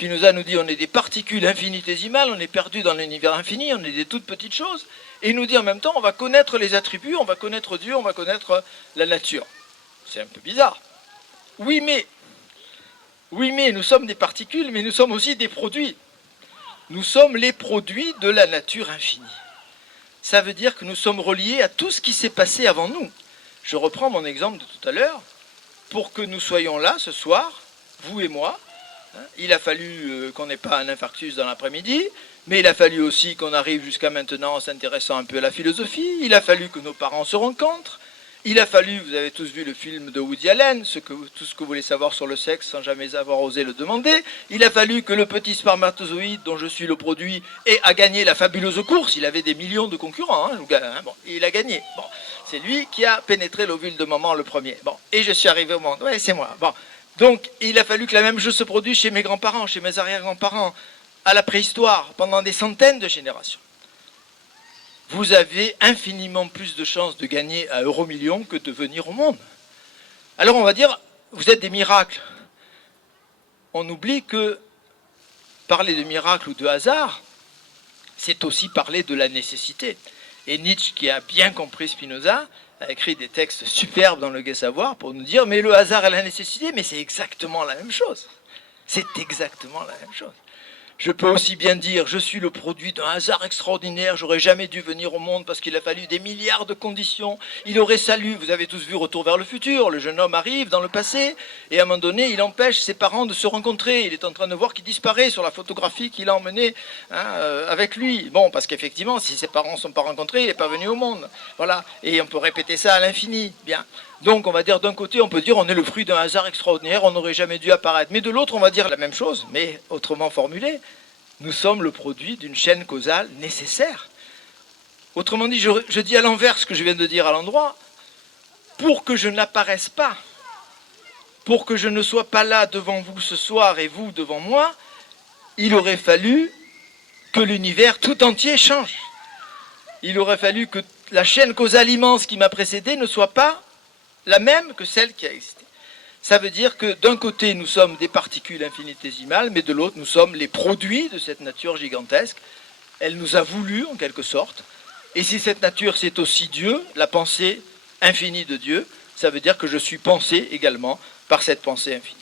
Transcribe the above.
Spinoza nous dit on est des particules infinitésimales, on est perdu dans l'univers infini, on est des toutes petites choses. Et il nous dit en même temps on va connaître les attributs, on va connaître Dieu, on va connaître la nature. C'est un peu bizarre. Oui, mais nous sommes des particules, mais nous sommes aussi des produits. Nous sommes les produits de la nature infinie. Ça veut dire que nous sommes reliés à tout ce qui s'est passé avant nous. Je reprends mon exemple de tout à l'heure. Pour que nous soyons là ce soir, vous et moi, il a fallu qu'on n'ait pas un infarctus dans l'après-midi, mais il a fallu aussi qu'on arrive jusqu'à maintenant en s'intéressant un peu à la philosophie, il a fallu que nos parents se rencontrent, il a fallu, vous avez tous vu le film de Woody Allen, tout ce que vous voulez savoir sur le sexe sans jamais avoir osé le demander, il a fallu que le petit spermatozoïde dont je suis le produit ait gagné la fabuleuse course, il avait des millions de concurrents, bon, il a gagné. Bon, c'est lui qui a pénétré l'ovule de maman le premier. Bon, et je suis arrivé au monde, ouais c'est moi. Bon. Donc il a fallu que la même chose se produise chez mes grands-parents, chez mes arrière-grands-parents, à la préhistoire, pendant des centaines de générations. Vous avez infiniment plus de chances de gagner à Euromillions que de venir au monde. Alors on va dire, vous êtes des miracles. On oublie que parler de miracle ou de hasard, c'est aussi parler de la nécessité. Et Nietzsche, qui a bien compris Spinoza, a écrit des textes superbes dans le Gai Savoir pour nous dire, mais le hasard et la nécessité, mais c'est exactement la même chose. C'est exactement la même chose. Je peux aussi bien dire, je suis le produit d'un hasard extraordinaire, j'aurais jamais dû venir au monde parce qu'il a fallu des milliards de conditions. Il aurait fallu, vous avez tous vu Retour vers le futur, le jeune homme arrive dans le passé et à un moment donné, il empêche ses parents de se rencontrer. Il est en train de voir qu'il disparaît sur la photographie qu'il a emmenée avec lui. Bon, parce qu'effectivement, si ses parents ne sont pas rencontrés, il n'est pas venu au monde. Voilà, et on peut répéter ça à l'infini. Bien. Donc on va dire d'un côté, on peut dire on est le fruit d'un hasard extraordinaire, on n'aurait jamais dû apparaître. Mais de l'autre, on va dire la même chose, mais autrement formulée. Nous sommes le produit d'une chaîne causale nécessaire. Autrement dit, je dis à l'envers ce que je viens de dire à l'endroit. Pour que je n'apparaisse pas, pour que je ne sois pas là devant vous ce soir et vous devant moi, il aurait fallu que l'univers tout entier change. Il aurait fallu que la chaîne causale immense qui m'a précédé ne soit pas la même que celle qui a existé. Ça veut dire que d'un côté, nous sommes des particules infinitésimales, mais de l'autre, nous sommes les produits de cette nature gigantesque. Elle nous a voulu, en quelque sorte. Et si cette nature, c'est aussi Dieu, la pensée infinie de Dieu, ça veut dire que je suis pensé également par cette pensée infinie.